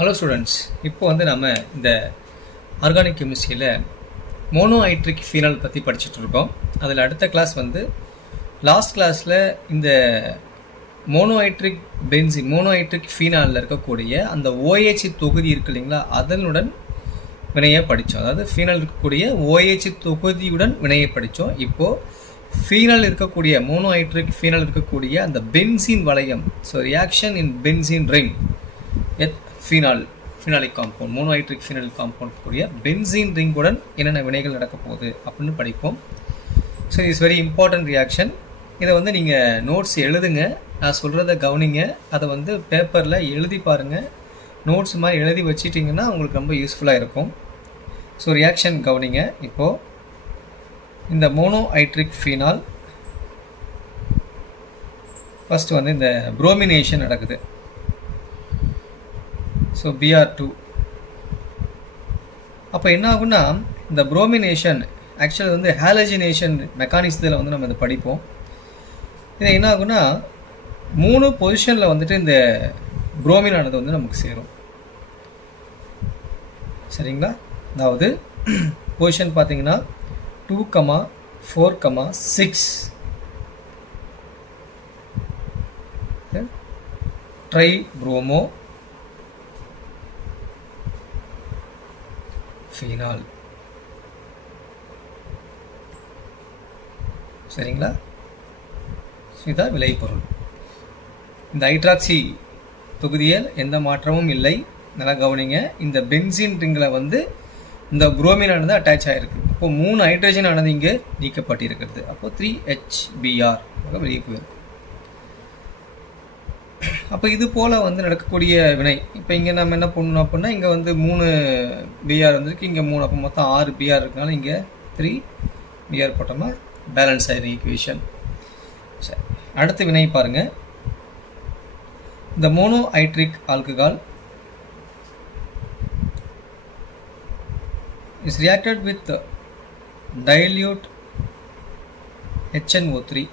Hello students, இப்போ வந்து நம்ம இந்த ஆர்கானிக் கெமிஸ்ட்ரியில் மோனோஹைட்ரிக் ஃபீனால் பற்றி படிச்சுட்டு இருக்கோம். அதில் அடுத்த கிளாஸ் வந்து லாஸ்ட் கிளாஸில் இந்த மோனோஹைட்ரிக் ஃபீனாலில் இருக்கக்கூடிய அந்த OH தொகுதி இருக்கு இல்லைங்களா, அதனுடன் வினையை படித்தோம். அதாவது ஃபீனால் இருக்கக்கூடிய OH தொகுதியுடன் வினையை படித்தோம். இப்போது ஃபீனால் இருக்கக்கூடிய மோனோஹைட்ரிக் ஃபீனால் இருக்கக்கூடிய அந்த பென்சீன் வளையம், ஸோ ரியாக்ஷன் இன் benzene ring phenolic compound, monohydric phenolic compound கூடிய பென்சீன் ரிங்குடன் என்னென்ன வினைகள் நடக்க போகுது அப்படின்னு படிப்போம். So it's very important reaction. இதை வந்து நீங்கள் நோட்ஸ் எழுதுங்க, நான் சொல்கிறத கவனிங்க, அதை வந்து பேப்பரில் எழுதி பாருங்கள். நோட்ஸ் மாதிரி எழுதி வச்சிட்டிங்கன்னா உங்களுக்கு ரொம்ப யூஸ்ஃபுல்லாக இருக்கும். ஸோ ரியாக்ஷன் கவனிங்க. இப்போது இந்த மோனோஹைட்ரிக் ஃபீனால் ஃபஸ்ட்டு வந்து இந்த புரோமினேஷன் நடக்குது. So Br2. அப்போ என்ன ஆகுன்னா, இந்த புரோமினேஷன் ஆக்சுவலி வந்து ஹாலஜினேஷன் மெக்கானிசத்தில் வந்து நம்ம இதை படிப்போம். இது என்ன ஆகுன்னா, 3 பொசிஷனில் வந்துட்டு இந்த புரோமினானது வந்து நமக்கு சேரும். சரிங்களா? அதாவது பொசிஷன் பார்த்தீங்கன்னா 2, 4, 6 ட்ரை புரோமோ ஃபீனால். சரிங்களா? இதுதான் விளைபொருள். இந்த ஹைட்ராக்சி தொகுதியில் எந்த மாற்றமும் இல்லை. நல்லா கவனிங்க. இந்த பென்சீன் ரிங்கில் வந்து இந்த புரோமினானது அட்டாச் ஆகிருக்கு. அப்போது 3 ஹைட்ரஜன் ஆனது இங்கே நீக்கப்பட்டிருக்கிறது. அப்போது 3HBr வெளியே போயிருக்கு. அப்போ இது போல் வந்து நடக்கக்கூடிய வினை. இப்போ இங்கே நம்ம என்ன பண்ணணும் அப்படின்னா, இங்கே வந்து 3 Br வந்துருக்கு, இங்கே 3, அப்போ மொத்தம் 6 Br இருக்கனால இங்கே 3 Br போட்டோம்னா பேலன்ஸ் ஆயிரும் ஈக்குவேஷன். சரி, அடுத்த வினை பாருங்கள். இந்த monohydric alcohol is reacted with dilute HNO3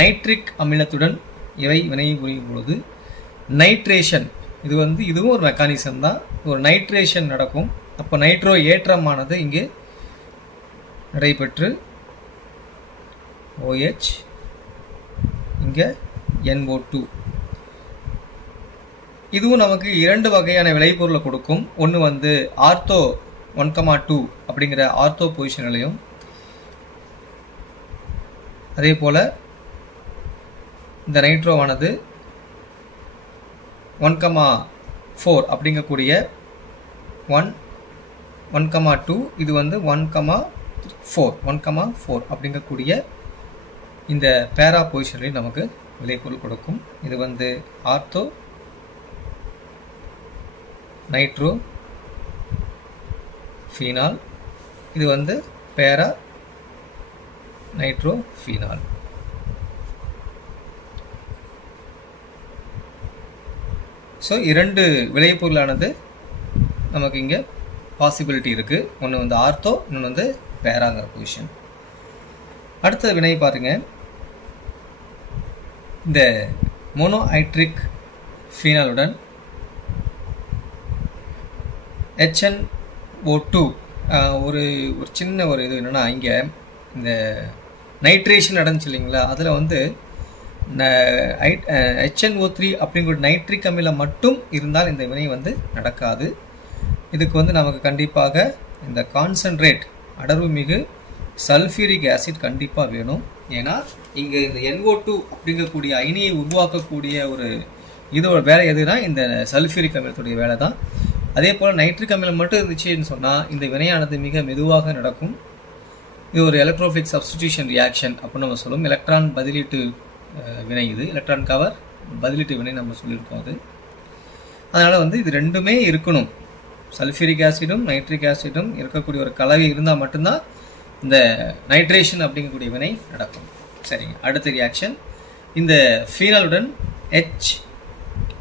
nitric அமிலத்துடன் இவை வினையை புரியும் பொழுது நைட்ரேஷன், இதுவும் ஒரு மெக்கானிசம் தான். ஒரு நைட்ரேஷன் நடக்கும். அப்போ நைட்ரோ ஏற்றமானது இங்கே நடைபெற்று OH, இங்கே NO2. இதுவும் நமக்கு 2 வகையான விளைபொருளை கொடுக்கும். ஒன்று வந்து ஆர்த்தோ 1,2 அப்படிங்கிற ஆர்த்தோ பொசிஷன்லையும், அதே போல் இந்த நைட்ரோவானது 1,4 அப்படிங்கக்கூடிய 1,2, இது வந்து 1,4 அப்படிங்கக்கூடிய இந்த பேரா பொசிஷன்லையும் நமக்கு விளைபொருள் கொடுக்கும். இது வந்து ஆர்த்தோ நைட்ரோ ஃபீனால், இது வந்து பேரா நைட்ரோ ஃபீனால். ஸோ 2 விளைபொருளானது நமக்கு இங்கே பாசிபிலிட்டி இருக்குது. ஒன்று வந்து ஆர்த்தோ, இன்னொன்று வந்து பேராங்கிற பொசிஷன். அடுத்த வினை பாருங்கள். இந்த மோனோஹைட்ரிக் ஃபீனாலுடன் HNO2 ஒரு சின்ன ஒரு இது என்னென்னா, இங்கே இந்த நைட்ரேஷன் நடந்துச்சு இல்லைங்களா, அதில் வந்து HNO3 அப்படிங்கிற நைட்ரிக் அமிலம் மட்டும் இருந்தால் இந்த வினை வந்து நடக்காது. இதுக்கு வந்து நமக்கு கண்டிப்பாக இந்த கான்சன்ட்ரேட் அடர்வுமிகு சல்ஃபியூரிக் ஆசிட் கண்டிப்பாக வேணும். ஏன்னா இங்கே இந்த NO2 அப்படிங்கக்கூடிய அயனியை உருவாக்கக்கூடிய ஒரு இதோட வேலை எதுனா இந்த சல்ஃபியூரிக் அமிலத்துடைய வேலை தான். அதே போல் நைட்ரிக் அமிலம் மட்டும் இருந்துச்சுன்னு சொன்னால் இந்த வினையானது மிக மெதுவாக நடக்கும். இது ஒரு எலக்ட்ரோஃபிலிக் சப்ஸ்டிடியூஷன் ரியாக்ஷன் அப்படின்னு நம்ம சொல்லுவோம். எலக்ட்ரான் பதிலீட்டு வினை, இது எலக்ட்ரான் கவர் பதிலீட்டு வினை நம்ம சொல்லியிருக்கோம். அதனால் வந்து இது ரெண்டுமே இருக்கணும். சல்ஃபியூரிக் ஆசிடும் நைட்ரிக் ஆசிடும் இருக்கக்கூடிய ஒரு கலவை இருந்தால் மட்டும்தான் இந்த நைட்ரேஷன் அப்படிங்கக்கூடிய வினை நடக்கும். சரிங்க, அடுத்த ரியாக்ஷன். இந்த ஃபீனாலுடன்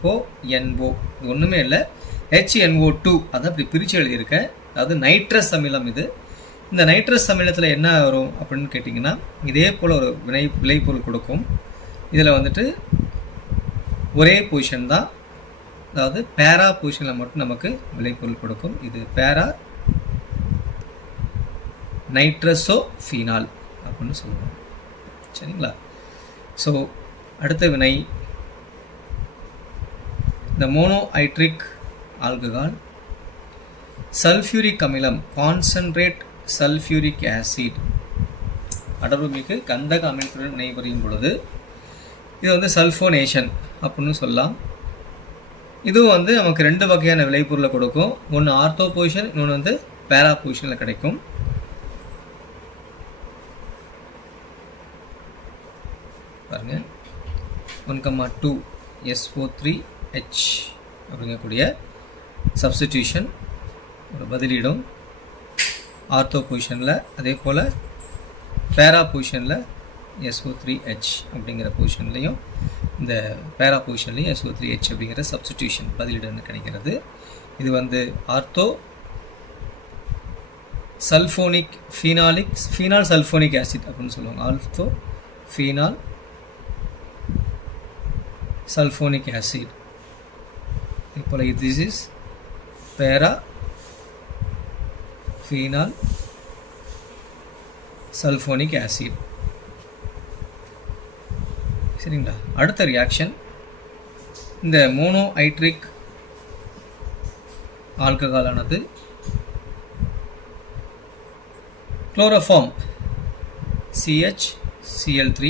HONO, இது ஒன்றுமே இல்லை, HNO2 அதை அப்படி பிரித்து எழுதியிருக்கேன். அதாவது நைட்ரஸ் அமிலம். இந்த நைட்ரஸ் அமிலத்தில் என்ன வரும் அப்படின்னு கேட்டிங்கன்னா, இதே போல் ஒரு விளைபொருள் கொடுக்கும். இதில் வந்துட்டு ஒரே பொசிஷன் தான், அதாவது பேரா பொசிஷனில் மட்டும் நமக்கு விளைபொருள் கொடுக்கும். இது பேரா நைட்ரஸோ ஃபீனால் அப்படின்னு சொல்லுவோம். சரிங்களா? ஸோ அடுத்த வினை, இந்த மோனோஹைட்ரிக் ஆல்கஹால் சல்ஃபியூரிக் அமிலம் கான்சன்ட்ரேட் சல்ஃபியூரிக் ஆசிட் அடர்வுமிகு கந்தக அமிலத்துடன் வினைபுரியும் பொழுது இது வந்து சல்ஃபோனேஷன் அப்படின்னு சொல்லலாம். இதுவும் வந்து நமக்கு 2 வகையான விளைபொருளை கொடுக்கும். ஒன்று ஆர்த்தோ பொசிஷன், இன்னொன்று வந்து பேரா பொசிஷனில் கிடைக்கும். பாருங்க, 1,2 SO3H அப்படிங்கக்கூடிய சப்ஸ்டிடியூஷன் ஒரு பதிலீடும் ஆர்த்தோ பொசிஷனில், அதே போல் பேரா பொசிஷனில் SO3H அப்படிங்கிற பொசிஷன்லையும் இந்த பேரா பொசிஷன்லையும் SO3H அப்படிங்கிற சப்ஸ்டிடியூஷன் பதிலீடு கிடைக்கிறது. இது வந்து ortho sulphonic phenol sulphonic acid அப்படின்னு சொல்லுவாங்க. Ortho phenol sulphonic acid. இப்போ this is para phenol sulphonic acid. சரிங்களா? அடுத்த ரியாக்ஷன், இந்த மோனோஹைட்ரிக் ஆல்கஹாலானது chloroform CHCl3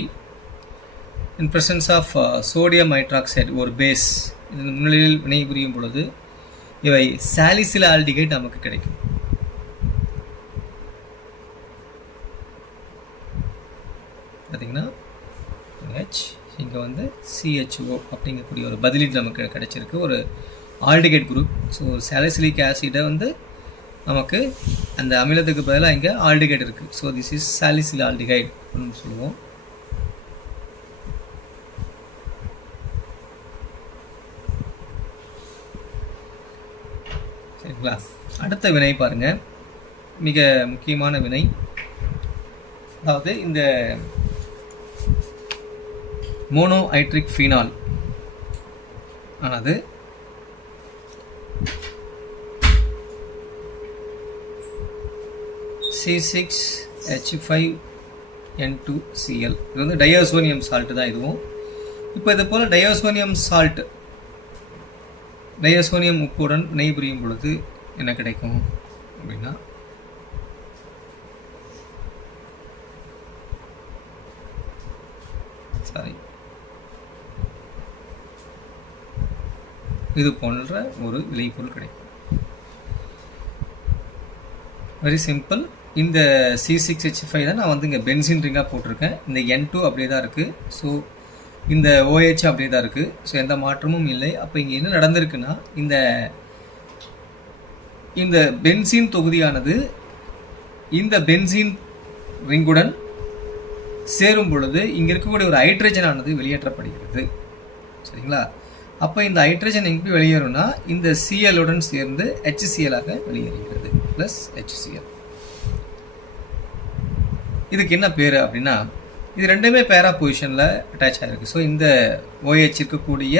in presence of sodium hydroxide ஒரு பேஸ் இதன் முன்னிலையில் வினைபுரியும் பொழுது இவை சாலிசில ஆல்டிகைட் நமக்கு கிடைக்கும். பார்த்தீங்கன்னா H, இங்கே வந்து CHO அப்படிங்கக்கூடிய ஒரு பதிலீடு நமக்கு கிடைச்சிருக்கு, ஒரு ஆல்டிகைட் குரூப். ஸோ சாலிசிலிக் ஆசிடை வந்து நமக்கு அந்த அமிலத்துக்கு பதிலாக இங்கே ஆல்டிகைட் இருக்குது. ஸோ திஸ் இஸ் சாலிசில் ஆல்டிகைட் அப்படின்னு சொல்லுவோம். சரிங்களா? அடுத்த வினை பாருங்கள், மிக முக்கியமான வினை. அதாவது இந்த மோனோஹைட்ரிக் ஃபீனால் ஆனது C6H5N2Cl, இது வந்து டயோசோனியம் சால்ட் தான் இதுவும். இப்போ இது போல் டயோசோனியம் உப்புடன் வினைபுரியும் பொழுது என்ன கிடைக்கும் அப்படின்னா, இது போன்ற ஒரு விளைபொருள் கிடைக்கும். Very simple. இந்த C6H5 தான் நான் வந்து இங்கே பென்சின் ரிங்காக போட்டிருக்கேன். இந்த N2 அப்படியே தான் இருக்குது. ஸோ இந்த OH அப்படியே தான் இருக்குது. ஸோ எந்த மாற்றமும் இல்லை. அப்போ இங்கே என்ன நடந்திருக்குன்னா, இந்த பென்சின் தொகுதியானது இந்த பென்சின் ரிங்குடன் சேரும் பொழுது இங்கே இருக்கக்கூடிய ஒரு ஹைட்ரஜனானது வெளியேற்றப்படுகிறது. சரிங்களா? அப்போ இந்த ஹைட்ரஜன் எங்கே வெளியேறும்னா இந்த Cl-உடன் சேர்ந்து HCl-ஆக வெளியேறுகிறது, ப்ளஸ் HCl. இதுக்கு என்ன பேர் அப்படின்னா, இது ரெண்டுமே பேரா பொசிஷனில் அட்டாச் ஆகிருக்கு. ஸோ இந்த OH இருக்கக்கூடிய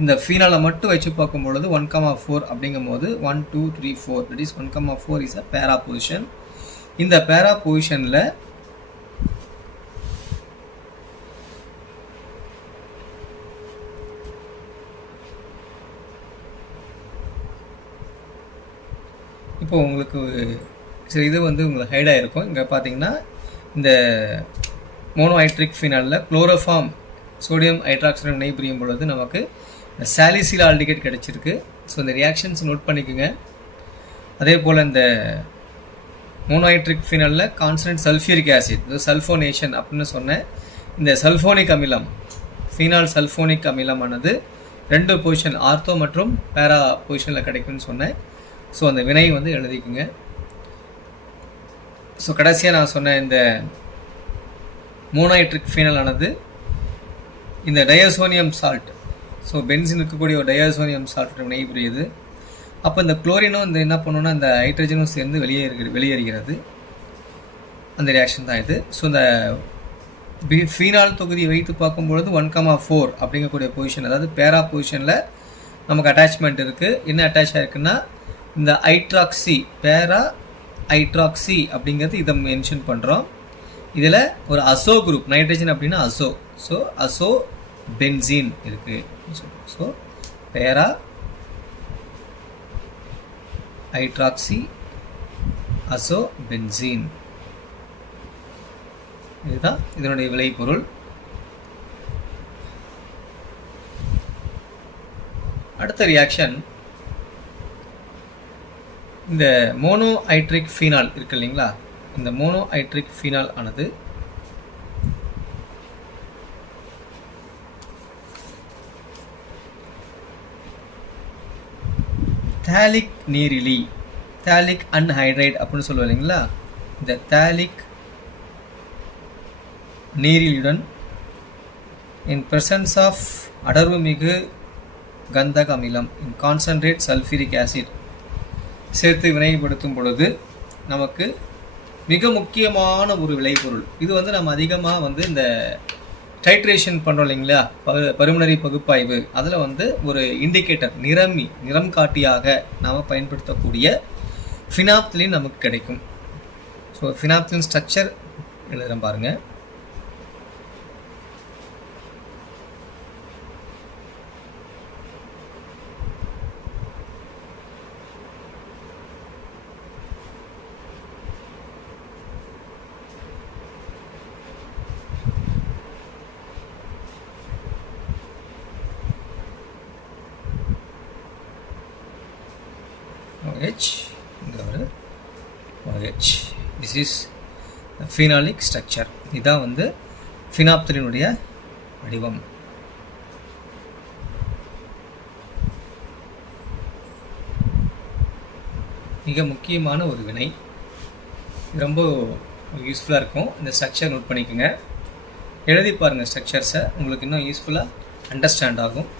இந்த ஃபீனாலை மட்டும் வச்சு பார்க்கும் பொழுது 1,4 அப்படிங்கும் போது 1 2 3 4, தட் இஸ் 1,4 இஸ் அ பேரா பொசிஷன். இந்த பேரா பொசிஷனில் இப்போ உங்களுக்கு சரி, இது வந்து உங்களுக்கு ஹைடாக இருக்கும். இங்கே பார்த்தீங்கன்னா இந்த மோனோஹைட்ரிக் ஃபீனாலில் குளோரோஃபார்ம் சோடியம் ஹைட்ராக்சைடு வினைபுரியும் பொழுது நமக்கு சாலிசில் ஆல்டிகைட் கிடைச்சிருக்கு. ஸோ இந்த ரியாக்ஷன்ஸ் நோட் பண்ணிக்கோங்க. அதே போல் இந்த மோனோஹைட்ரிக் ஃபீனாலில் கான்ஸ்டன்ட் சல்ஃபியூரிக் ஆசிட், சல்ஃபோனேஷன் அப்படின்னு சொன்னேன். இந்த சல்ஃபோனிக் அமிலம், ஃபீனால் சல்ஃபோனிக் அமிலமானது 2 பொசிஷன் ஆர்த்தோ மற்றும் பேரா பொசிஷனில் கிடைக்கும்னு சொன்னேன். ஸோ அந்த வினை வந்து எழுதிக்குங்க. ஸோ கடைசியாக நான் சொன்ன இந்த மோனோஹைட்ரிக் ஃபீனாலானது இந்த டயோசோனியம் சால்ட், ஸோ பென்சின் இருக்கக்கூடிய ஒரு டயோசோனியம் சால்ட் வினைபுரியுது. அப்போ இந்த குளோரினும் இந்த என்ன பண்ணணும்னா இந்த ஹைட்ரஜனும் சேர்ந்து வெளியேறுகிறது. அந்த ரியாக்ஷன் தான் இது. ஸோ இந்த ஃபீனால் தொகுதியை வைத்து பார்க்கும்பொழுது 1,4 அப்படிங்கக்கூடிய பொசிஷன், அதாவது பேரா பொசிஷனில் நமக்கு அட்டாச்மெண்ட் இருக்குது. என்ன அட்டாச் ஆகிருக்குன்னா இந்த ஹைட்ராக்சி பேரா ஹைட்ராக்சி அப்படிங்கிறது இதை மென்ஷன் பண்ணுறோம். இதில் ஒரு அசோ குரூப் நைட்ரஜன் அப்படின்னா அசோ, ஸோ அசோ பென்சீன் இருக்குது. ஸோ பேரா ஹைட்ராக்சி அசோ பென்சீன், இதுதான் இதனுடைய விளைபொருள். அடுத்த ரியாக்ஷன் இந்த மோனோஹைட்ரிக் ஃபீனால் இருக்கு இல்லைங்களா, இந்த மோனோஹைட்ரிக் ஃபீனால் ஆனது தாலிக் நீரிலி, தாலிக் அன்ஹைட்ரைட் அப்படின்னு சொல்லுவோம் இல்லைங்களா, இந்த தாலிக் நீரிலியுடன் இன் பிரசன்ஸ் ஆஃப் அடர்வுமிகு கந்தக அமிலம் இன் கான்சன்ட்ரேட் சல்ஃபியூரிக் ஆசிட் சேர்த்து வினைப்படுத்தும் பொழுது நமக்கு மிக முக்கியமான ஒரு விளைபொருள். இது வந்து நம்ம அதிகமாக வந்து இந்த டைட்ரேஷன் பண்ணுறோம் இல்லைங்களா, பருமனரி பகுப்பாய்வு, அதில் வந்து ஒரு இண்டிகேட்டர் நிறம் காட்டியாக நாம் பயன்படுத்தக்கூடிய ஃபினாப்திலின் நமக்கு கிடைக்கும். ஸோ ஃபினாப்திலின் ஸ்ட்ரக்சர் எழுதுகிறேன் பாருங்கள். OH, OH. This is the phenolic structure. இதான் வந்து ஃபினாப்திலினுடைய வடிவம். மிக முக்கியமான ஒரு வினை, ரொம்ப யூஸ்ஃபுல்லாக இருக்கும். இந்த ஸ்ட்ரக்சர் நோட் பண்ணிக்கோங்க, எழுதி பாருங்கள் ஸ்ட்ரக்சர்ஸை, உங்களுக்கு இன்னும் யூஸ்ஃபுல்லாக அண்டர்ஸ்டாண்ட் ஆகும்.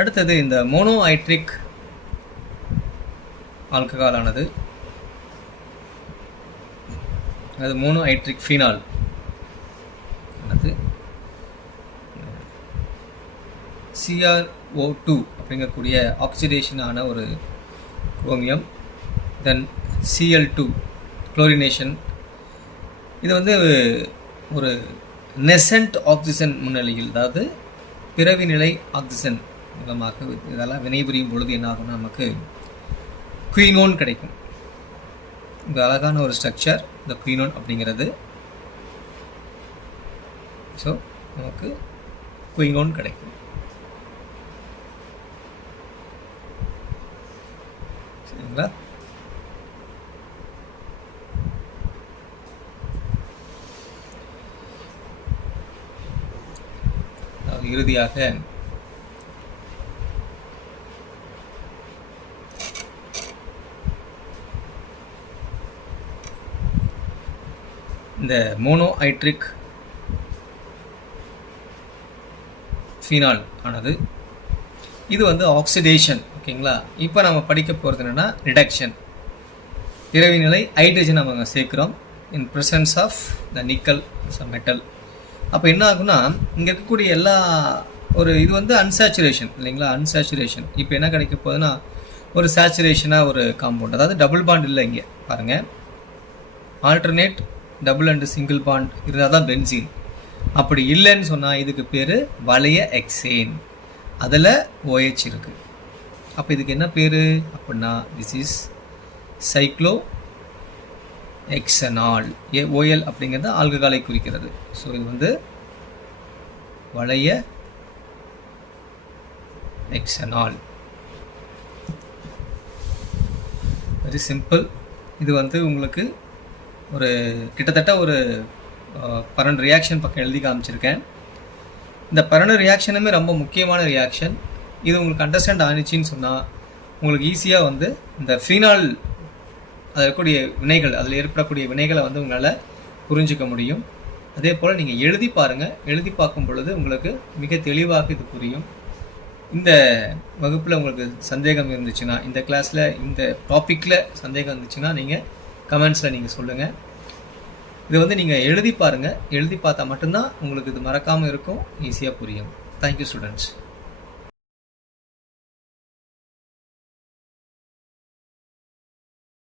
அடுத்தது இந்த மோனோஹைட்ரிக் ஆல்கஹால் ஆனது, அது மோனோஹைட்ரிக் ஃபீனால் ஆனது CrO2 அப்படிங்கக்கூடிய ஆக்சிடேஷன் ஆன ஒரு குரோமியம், தென் Cl2 குளோரினேஷன். இது வந்து ஒரு நெசன்ட் ஆக்சிஜன் முன்னிலையில், அதாவது பிறவி நிலை ஆக்சிஜன் மூலமாக இதெல்லாம் வினைபுரியும் பொழுது என்ன ஆகும்னா நமக்கு குயினோன் கிடைக்கும். இது அழகான ஒரு ஸ்ட்ரக்சர் இந்த குயினோன் அப்படிங்கிறது. ஸோ நமக்கு குயினோன் கிடைக்கும். சரிங்களா? இறுதியாக இந்த மோனோஹைட்ரிக் ஃபீனால் ஆனது இது வந்து ஆக்சிடேஷன். ஓகேங்களா? இப்போ நம்ம படிக்க போகிறது என்னென்னா ரிடக்ஷன். பிறவி நிலை ஹைட்ரஜன் நம்ம சேர்க்குறோம் in presence of the nickel metal. அப்போ என்ன ஆகுனா இங்கே இருக்கக்கூடிய எல்லா ஒரு இது வந்து அன்சாச்சுரேஷன் இல்லைங்களா, அன்சாச்சுரேஷன். இப்போ என்ன கிடைக்க போகுதுன்னா ஒரு சேச்சுரேஷனாக ஒரு காம்பவுண்ட், அதாவது டபுள் பாண்ட் இல்லை. இங்கே பாருங்கள், alternate double and single bond இருந்தால் தான் பென்சீன். அப்படி இல்லைன்னு சொன்னால் இதுக்கு பேர் வளைய எக்ஸேன், அதில் OH இருக்குது. அப்போ இதுக்கு என்ன பேர் அப்படின்னா திஸ் இஸ் சைக்ளோ எக்ஸனால். OL அப்படிங்கிறது ஆல்கஹாலை குறிக்கிறது. ஸோ இது வந்து வளைய எக்ஸனால். Very simple. இது வந்து உங்களுக்கு ஒரு கிட்டத்தட்ட ஒரு 12 ரியாக்ஷன் பக்கம் எழுதி காமிச்சிருக்கேன். இந்த 12 ரியாக்ஷனுமே ரொம்ப முக்கியமான ரியாக்ஷன். இது உங்களுக்கு அண்டர்ஸ்டாண்ட் ஆனிச்சின்னு சொன்னால் உங்களுக்கு ஈஸியாக வந்து இந்த ஃபீனால் அதில் இருக்கக்கூடிய வினைகள், அதில் ஏற்படக்கூடிய வினைகளை வந்து உங்களால் புரிஞ்சிக்க முடியும். அதே போல் நீங்கள் எழுதி பாருங்கள். எழுதி பார்க்கும் பொழுது உங்களுக்கு மிக தெளிவாக இது புரியும். இந்த வகுப்பில் உங்களுக்கு சந்தேகம் இருந்துச்சுன்னா, இந்த கிளாஸில் இந்த டாப்பிக்கில் சந்தேகம் இருந்துச்சுன்னா நீங்கள் கமெண்ட்ஸில் நீங்கள் சொல்லுங்கள். இதை வந்து நீங்கள் எழுதி பாருங்கள். எழுதி பார்த்தா மட்டும்தான் உங்களுக்கு இது மறக்காமல் இருக்கும், ஈஸியாக புரியும். Thank you students.